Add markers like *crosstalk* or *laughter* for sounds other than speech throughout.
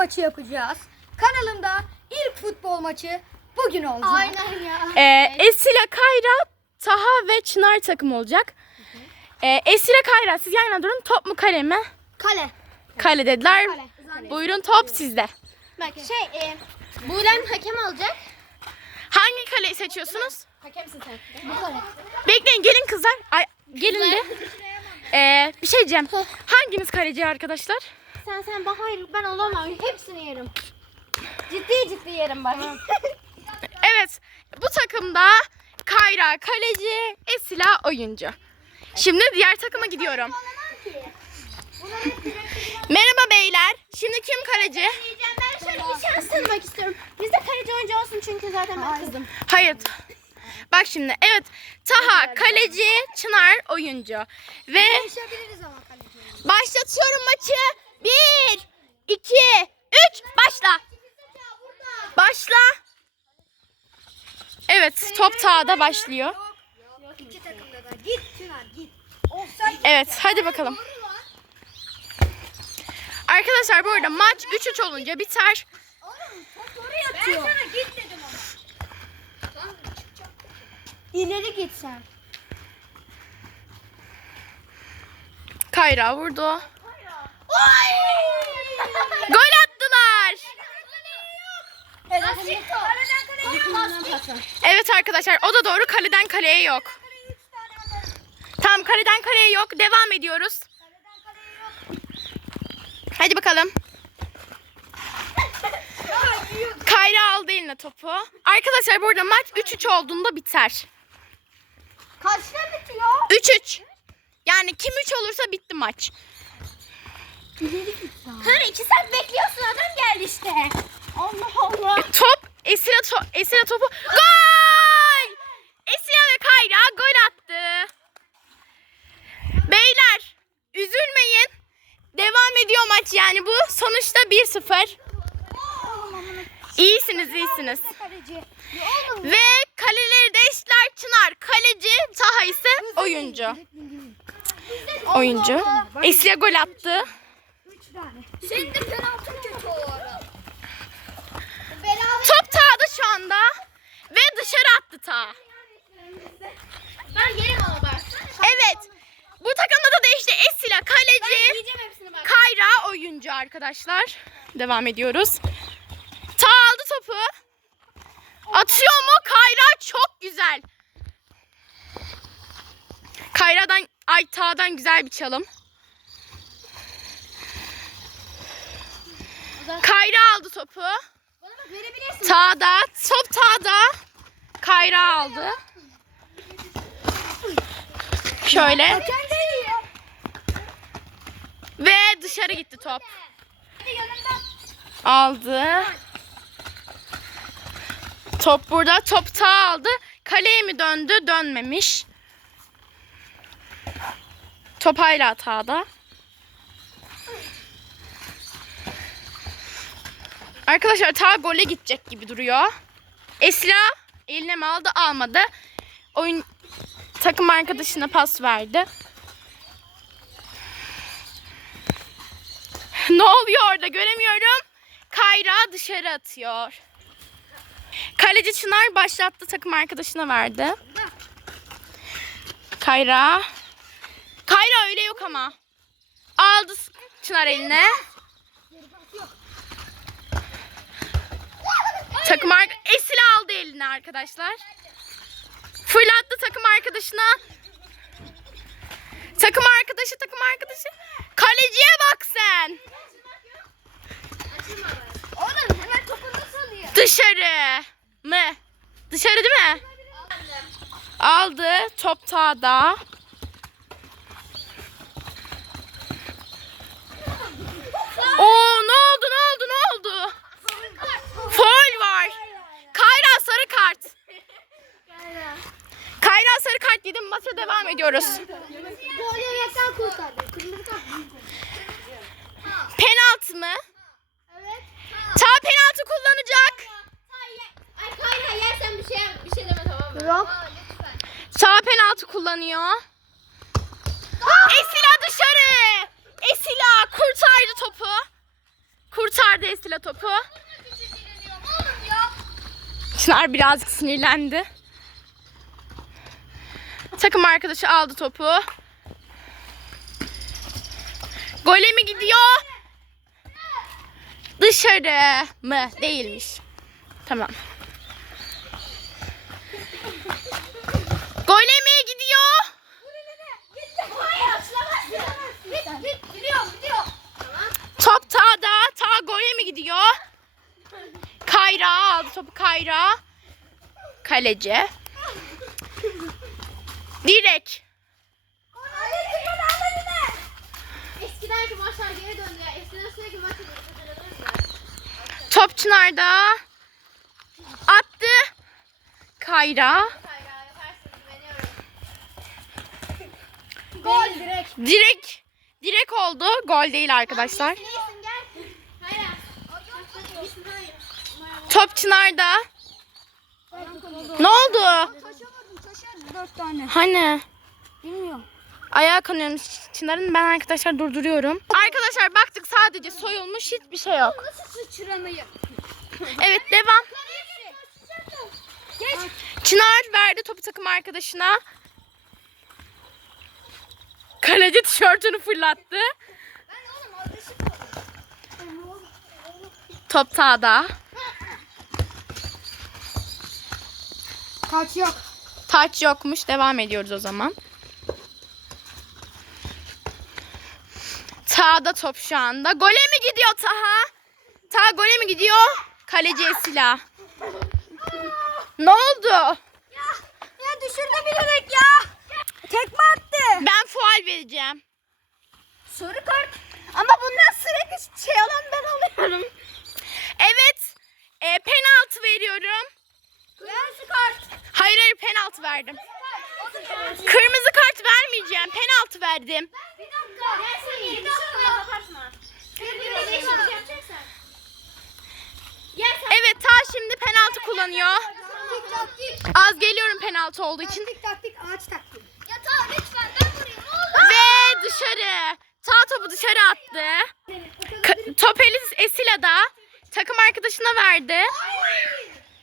maçı yapacağız. Kanalımda ilk futbol maçı bugün olacak. Aynen ya. Ee, Esila, Kayra, Taha ve Çınar takım olacak. Ee, Esila, Kayra siz yan yana durun. Top mu kale mi? Kale. Kale dediler. Kale. Buyurun top sizde. Bak şey e, Buğlem hakem olacak. Hangi kaleyi seçiyorsunuz? Hakemsin sen. Bu kale. Bekleyin gelin kızlar. Ay, gelin de. Ee, bir şey diyeceğim. Hanginiz kaleci arkadaşlar? Sen sen bak hayır ben olamam. Hepsini yerim. Ciddi ciddi yerim bak. *laughs* Evet. Bu takımda Kayra kaleci, Esila oyuncu. Şimdi diğer takıma gidiyorum. Merhaba beyler. Şimdi kim kaleci? ben şöyle bir şans tanımak istiyorum. Biz de kaleci oyuncu olsun çünkü zaten ben kızdım. Hayır. Bak şimdi evet Taha kaleci, Çınar oyuncu. Ve başlatıyorum maçı. Bir, iki, üç, başla. Başla. Evet top Taha'da başlıyor. Yok. İki takımda da. Git Çınar git. Offside. Evet hadi bakalım. Arkadaşlar bu arada maç 3-3 olunca biter. Ben sana git dedim ama. İleri git sen. Kayra vurdu. Gol attılar. Evet arkadaşlar o da doğru kaleden kaleye yok. Tamam kaleden kaleye yok. Devam ediyoruz. Hadi bakalım. Kayra aldı eline topu. Arkadaşlar bu arada maç 3-3 olduğunda biter. Kaçta bitiyor? 3-3. Yani kim 3 olursa bitti maç. Kır iki saat bekliyorsun adam geldi işte. Allah Allah. Top Esra, to- Esra topu. Gol! Esra ve Kayra gol attı. Beyler üzülmeyin. Devam ediyor maç yani bu. Sonuçta 1-0. İyisiniz iyisiniz. Kaleci. Ve kaleleri değiştiler. Çınar kaleci, Taha ise oyuncu. Oyuncu. Esra gol attı. Senin de penaltın kötü o ara. Beraber. Top Taha'da şu anda. Ve dışarı attı Taha. Ben yerim ama bak. Evet. Bu takımda da değişti. Esila kaleci. Kayra oyuncu arkadaşlar. Devam ediyoruz. Ta aldı topu. Atıyor mu? Kayra çok güzel. Kayra'dan ay Ta'dan güzel bir çalım. Kayra aldı topu. Bana bak verebilirsin. Ta'da, top Ta'da. Kayra aldı. Şöyle. Ve dışarı gitti top. Aldı. Top burada. Top ta aldı. Kaleye mi döndü? Dönmemiş. Top hala tağda. Arkadaşlar ta gole gidecek gibi duruyor. Esra eline mi aldı? Almadı. Oyun takım arkadaşına pas verdi. Ne oluyor orada göremiyorum. Kayra dışarı atıyor. Kaleci Çınar başlattı takım arkadaşına verdi. Kayra. Kayra öyle yok ama. Aldı Çınar eline. Takım ar- Esil aldı eline arkadaşlar. Fırlattı takım arkadaşına. Takım arkadaşı takım arkadaşı. Kaleciye bak sen. Oğlum hemen topu nasıl alıyor? Dışarı mı? Dışarı değil mi? Aldı. Top tağda. Oo ne oldu ne oldu ne oldu? Foul var. Kayra sarı kart. Kayra sarı kart yedim maça devam ediyoruz. Gol yemekten kurtardı. Kırmızı kart. Penaltı mı? Evet. Ta penaltı kullanacak. Ay Kayra yersen bir şey bir şey deme tamam mı? Yok. Sağ penaltı kullanıyor. Esila dışarı. Esila kurtardı topu. Kurtardı Esila topu. Çınar birazcık sinirlendi. Takım arkadaşı aldı topu. Gole mi gidiyor? Dışarı mı? Değilmiş. Tamam. Gole mi gidiyor? Bit bit biliyorum biliyorum. Top Ta'da. Ta gole mi gidiyor? Kayra aldı topu Kayra. Kaleci. Direk. Eskidenki maçlar geri döndü ya. Eskiden sürekli maç yapıyorduk. Top Çınar'da. Attı. Kayra. Kayra yaparsın güveniyorum. Gol direkt. Direk. Direk oldu. Gol değil arkadaşlar. Top Çınar'da. Ne oldu? Taşamadım taşar dört tane. Hani? Bilmiyorum. Ayağa kanıyorum Çınar'ın. Ben arkadaşlar durduruyorum. Arkadaşlar baktık sadece soyulmuş hiçbir şey yok. Nasıl sıçramayı? Evet devam. Geç. Çınar verdi topu takım arkadaşına. Kaleci tişörtünü fırlattı. Ben oğlum alışık Top sağda. Kaç yok. Taç yokmuş. Devam ediyoruz o zaman. Sağda top şu anda. Gole mi gidiyor Taha? Taha gole mi gidiyor? Kaleci Esila. Ne oldu? Ya düşürdü bilerek ya. Tekme attı. Ben faul vereceğim. Sarı kart. Ama bundan sürekli şey alan ben alıyorum. Evet. e, penaltı veriyorum. Hayır hayır penaltı verdim. Kırmızı kart vermeyeceğim. Penaltı verdim. Bir dakika. Bir. Evet ta şimdi penaltı kullanıyor. Az geliyorum penaltı olduğu için. Taktik taktik ağaç taktik. Ya tamam lütfen ben vurayım. Ne olur. Ve dışarı. Ta topu dışarı attı. Ka- top Esila'da. Takım arkadaşına verdi.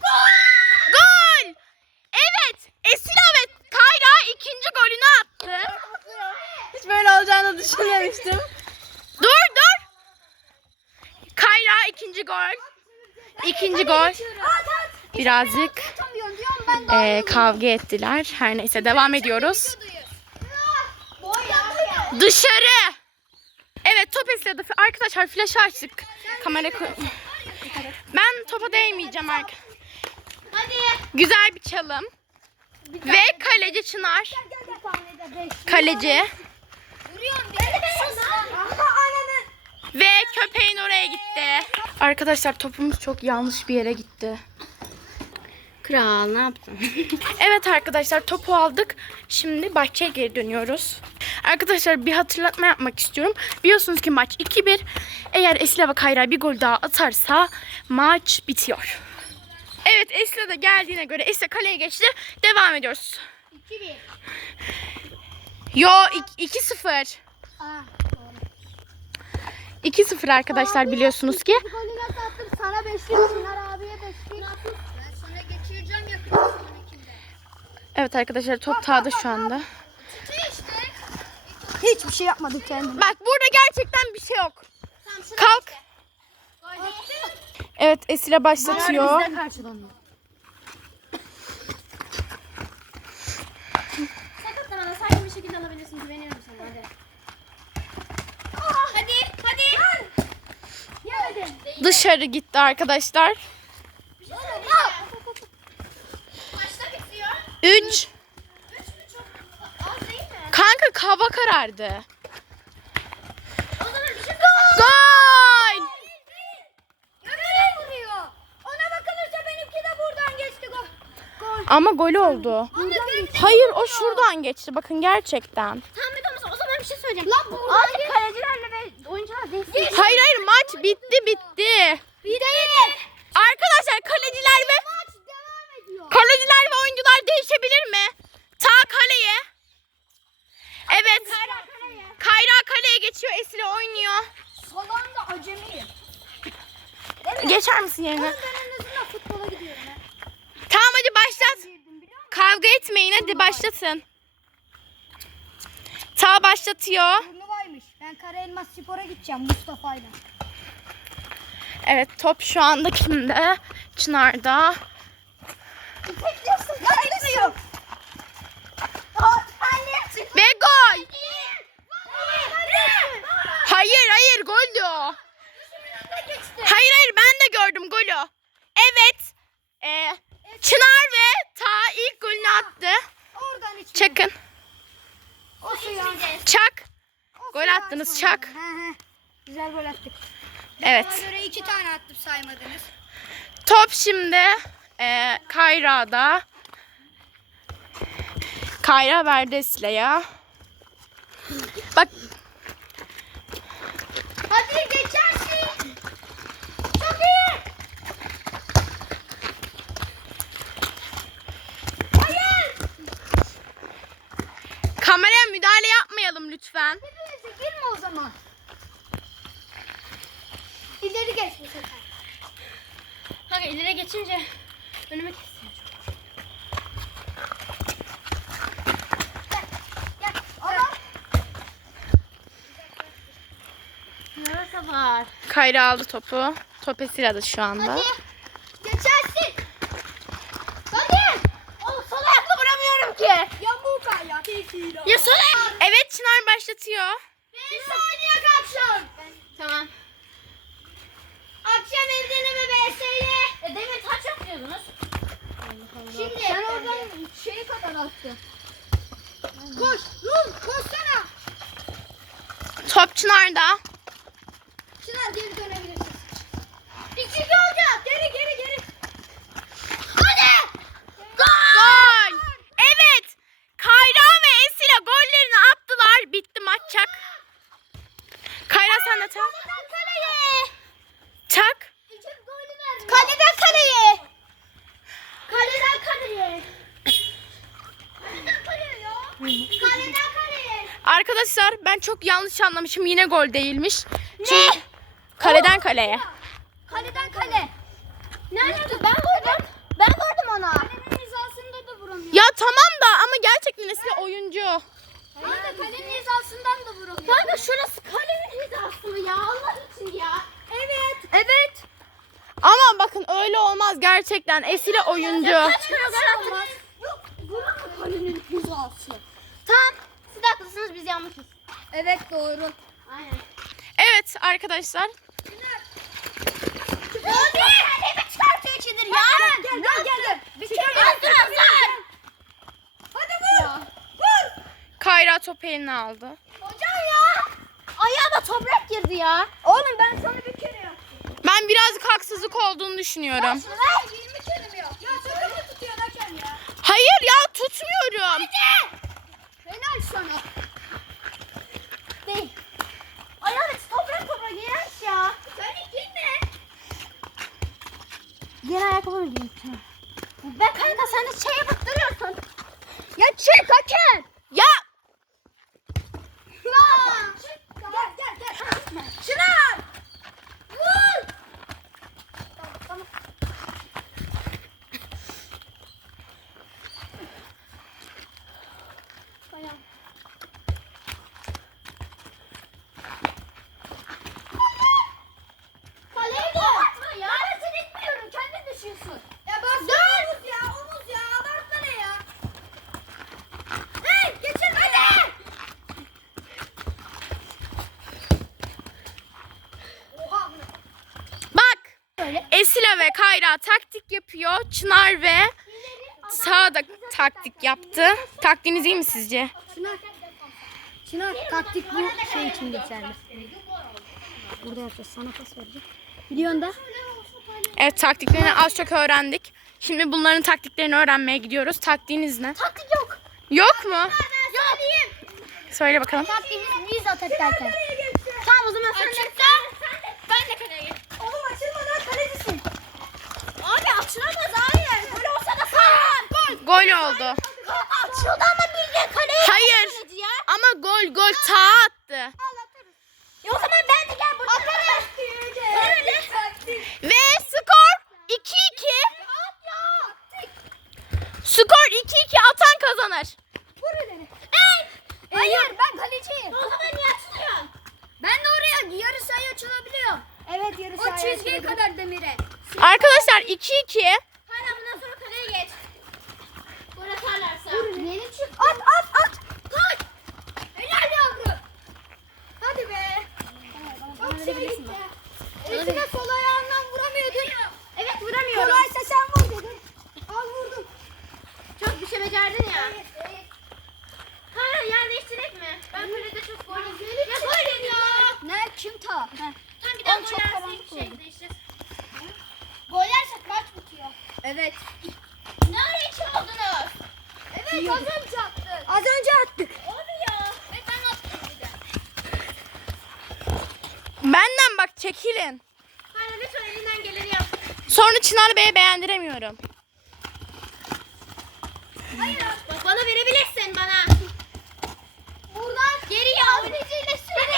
Gol! Evet. Esila ve Kayra ikinci golünü attı. Hiç böyle olacağını düşünmemiştim. Dur dur. Kayra ikinci gol. İkinci gol. Birazcık eee, kavga ettiler. Her neyse devam ediyoruz. Dışarı. Evet top Esila'da. Arkadaşlar flash açtık. Kamera koy- Ben topa değmeyeceğim arkadaşlar. Hadi. Güzel bir çalım. Ve kaleci Çınar. Kaleci. Ve köpeğin oraya gitti. Arkadaşlar topumuz çok yanlış bir yere gitti. Kral ne yaptın? *laughs* Evet arkadaşlar topu aldık. Şimdi bahçeye geri dönüyoruz. Arkadaşlar bir hatırlatma yapmak istiyorum. Biliyorsunuz ki maç 2-1. Eğer Esila ve Kayra bir gol daha atarsa maç bitiyor. Evet Esila da geldiğine göre Esila kaleye geçti. Devam ediyoruz. 2-1. Yo ik- 2-0. Aa. 2-0 arkadaşlar biliyorsunuz ki. Golü nasıl attım? Sana beşli, Çınar abiye beşli. Ben sana geçireceğim yakın sonrakinde. Evet arkadaşlar top tağda şu anda. Hiçbir şey yapmadık kendime. Bak burada gerçekten bir şey yok. Kalk. Gol. Evet Esile başlatıyor. karşılanıyor. Sakatlamana sakin bir şekilde alabilirsin. Güveniyorum sana hadi. Hadi hadi. Yemedim. Dışarı gitti arkadaşlar. Maçta bitiyor. 3 Üç mü çok az değil mi? Kanka hava karardı. O zaman bir şey Gol! Nereye vuruyor? Ona bakılırsa benimki de buradan geçti gol. Gol. Ama gol oldu. Hayır o şuradan geçti bakın gerçekten. Tam bir o zaman bir şey söyleyeceğim. Lan buradan Abi kalecilerle ve oyuncular destek. Hayır hayır maç bitti bitti. Değil. Arkadaşlar kaleciler ve Maç devam ediyor. kaleciler ve oyuncular değişebilir mi? Ta kaleye. Evet. Kayra kaleye geçiyor. Esile oynuyor. Salanda acemiyim. Geçer misin yerine? Oğlum ben en azından futbola gidiyorum. Tamam başlat. Kavga etmeyin hadi başlatın. Ta başlatıyor. Ben Kara Elmas Spor'a gideceğim Mustafa'yla. Evet top şu anda kimde? Çınar'da. Bekliyorsun. Anne. Ve gol. Hayır hayır gol diyor. Hayır hayır ben de gördüm golü. Evet. Ee, Çınar ve Ta ilk golünü attı. Oradan hiç. Çakın. Çak. Gol attınız, çak. Güzel gol attık. Evet. Göre iki tane attım saymadınız. Top şimdi e, Kayra'da. Kayra verdi Esle'ye. Bak Hadi geçersin. Çok iyi. Hayır. kameraya müdahale yapmayalım lütfen. Birbirinize girme o zaman. İleri geç bu sefer. Kanka ileri geçince önüme kesiyor. Yarasa var. Kayra aldı topu. Top Esile'de şu anda. Hadi. Geçersin. Hadi. Oğlum sol ayakla vuramıyorum ki. Yamuk ayak. Ya sola. Evet Başlatıyor. 5 saniye kapşon. Tamam. Akşam evde mi BS'ye? E demin taç yapıyordunuz. Şimdi sen oradan şeyi kadar attın. Koş, Rum, koşsana. Top Çınar'da. Çınar geri dönebilirsin. İkinci olacak. Geri, geri, geri. Hadi. Gol. Evet. Kayra ve Esile gollerini attılar. Bitti maç çak. Kayra sen de tak. Kaleden kaleye. Tak. Kaleden kaleye. Kaleden kaleye. Kaleden kaleye ya. Kaleden kaleye. Arkadaşlar ben çok yanlış anlamışım. Yine gol değilmiş. Çünkü kaleden kaleye. Kaleden kale. Nerede? Ben vurdum. Ben vurdum ona. Kalenin hizasında da vuramıyor. Ya tamam da ama gerçekten Esile oyuncu. Kanka kalenin hizasından da vuramıyor. Kanka şurası kalemin hizası mı ya? Allah için ya. Evet. Evet. Ama bakın öyle olmaz gerçekten. Esile oyuncu. Kaç kere gol attınız? Yok. Vuramıyor kalenin hizası. Tamam. Siz de haklısınız biz yanlışız. Evet doğru. Aynen. Evet arkadaşlar. Hadi. Kalemi çıkartıyor içidir ya. Gel gel gel. gel. Bir Hazır hazır. Hadi vur. Vur. Kayra topu eline aldı. Hocam ya. Ayağıma toprak girdi ya. Oğlum ben sana bir kere yaptım. Ben birazcık haksızlık olduğunu düşünüyorum. Sana 20 kere mi yaptım? Ya şaka mı tutuyor hakem ya? Hayır ya tutmuyorum. Helal sana. Değil. Ayağıma toprak toprak girmiş ya. Sen girme. Diğer ayakkabımı giyeyim. Ben kanka sen de şey yapıp duruyorsun. Ya çek hakem. Ya Gel gel gel. Çınar. Vur. Tamam tamam. Kaleye de atma ya. Ben etmiyorum. Kendin düşüyorsun. Ya bak omuz ya omuz ya abartma ne ya? Hey geçin hadi. Oha. bak. Esile ve Kayra taktik yapıyor. Çınar ve Sağ da taktik yaptı. Taktiğiniz iyi mi sizce? Çınar. Çınar taktik bu şey için geçerli. Burada yapacağız sana pas vereceğim. Biliyorsun da. Evet taktiklerini az çok öğrendik. Şimdi bunların taktiklerini öğrenmeye gidiyoruz. Taktiğiniz ne? Taktik yok. Yok mu? Söyleyeyim. Söyle bakalım. Taktiğimiz biz atarken. Tamam o zaman sen de. açılamaz hayır. Gol olsa da sayılır. Gol. Gol oldu. Gol açıldı ama Bilge kaleye Hayır. Ama gol gol ta attı. Ya e o zaman ben de gel burada. Atarım. Böyle. Ve skor 2-2. Skor 2-2 atan kazanır. Vur elini. Ey. Hayır ben kaleciyim. O zaman niye açılıyorsun? Ben de oraya yarı sayı açılabiliyor. Evet yarı O sahaya çizgiye kadar demire. Arkadaşlar 2-2. Hala bundan sonra kaleye geç. Gol atarlarsa. Yeni çık. At at at. Tut. Helal yavrum. Hadi be. Bak şey gitti. Eline sol ayağından vuramıyordun. Evet vuramıyorum. Kolaysa sen vur dedin. Al vurdum. Çok bir şey becerdin ya. Hala yer değiştirek mi? Ben kalede çok gol yedim. Ya gol yedim ya. Ne kim ta? Tam bir daha gol karanlık şey oldu. değiştir. Gol yersek maç bitiyor. Evet. Ne ara oldunuz? Evet az önce attık. Az önce attık. Abi ya. Evet ben attım bir de. Benden bak çekilin. Hala lütfen elinden geleni yap. Sonra Çınar Bey'e beğendiremiyorum. Hayır. Bak bana verebilirsin bana. Buradan geri ya. Oynayıcıyla sürü.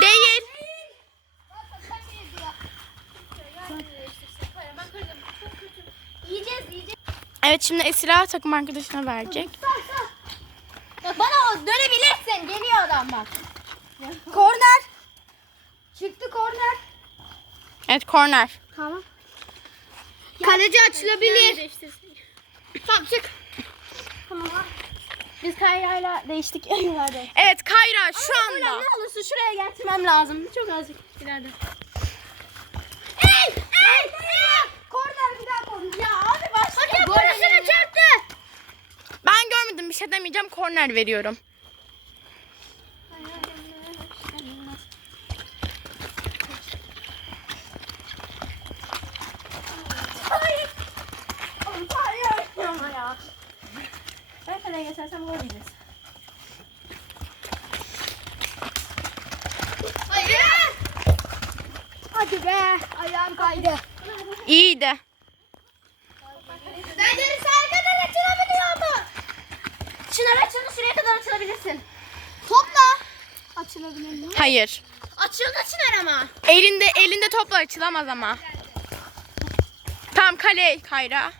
Değil. Yiyeceğiz yiyeceğiz. Evet şimdi Esra takım arkadaşına verecek. Bak bana o dönebilirsin. Geliyor adam bak. Korner. Çıktı korner. Evet korner. Tamam. Kaleci açılabilir. Tamam çık. Biz Kayra'yla değiştik *laughs* yerlerde. Evet Kayra şu anda. Ne olursa şuraya getirmem lazım. Çok azıcık ileride. Ey! Ey! Korner bir daha korner. Ya Golüsüne çarptı. Ben görmedim bir şey demeyeceğim korner veriyorum. Ben kaleye geçersem yiyeceğiz. Hayır. Hadi be. Ayağım kaydı. İyiydi. Ben de sağa kadar açılabiliyor mu? Çınar açıldı şuraya kadar açılabilirsin. Topla. Açılabilir mi? Hayır. Açıldı Çınar ama. Elinde elinde topla açılamaz ama. Tam kale Kayra.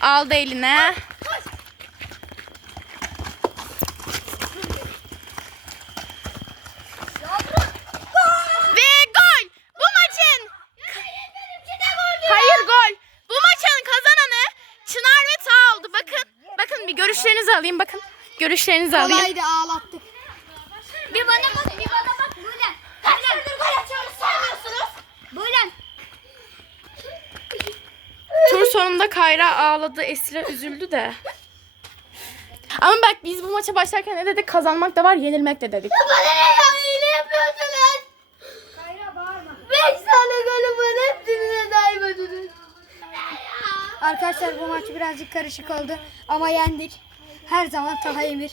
Aldı eline. Ve gol. Bu maçın. Hayır gol. Bu maçın kazananı Çınar ve Ta oldu. Bakın. Bakın bir görüşlerinizi alayım. Bakın. Görüşlerinizi alayım. Kolaydı ağlattık. Bir bana bak, bir bana bak. Böyle. Kaç yıldır gol atıyoruz saymıyorsunuz. Böyle. Tur sonunda Kayra ağladı, Esra üzüldü de. Ama bak biz bu maça başlarken ne dedik? Kazanmak da var, yenilmek de dedik. Bana ne ya? İğne yapıyorsunuz. Kayra bağırma. Beş tane golüm var. Hepsine daymadınız. Arkadaşlar bu maç birazcık karışık oldu ama yendik. Her zaman Taha Emir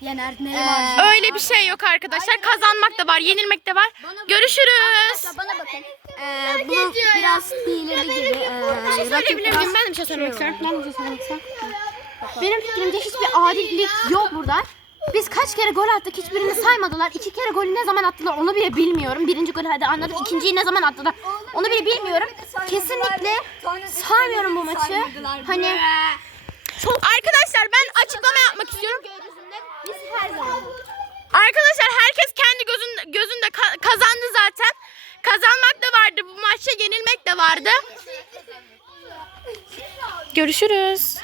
yener. Neymar. Öyle bir şey yok arkadaşlar. Kazanmak da var, yenilmek de var. Görüşürüz. bana bakın. Ee, bu biraz hileli gibi. Ee, rakip biraz... Ben de bir şey söylemek istiyorum. Ben de bir şey söylemek istiyorum. Benim fikrimce hiçbir adillik yok burada. Biz kaç kere gol attık hiçbirini saymadılar. İki kere golü ne zaman attılar onu bile bilmiyorum. Birinci golü hadi anladık. İkinciyi ne zaman attılar onu bile bilmiyorum. Kesinlikle saymıyorum bu maçı. Hani Arkadaşlar ben açıklama yapmak istiyorum. biz her zaman. Arkadaşlar herkes kendi gözün, gözünde ka- kazandı zaten. Kazanmak da vardı bu maçta, yenilmek de vardı. Görüşürüz.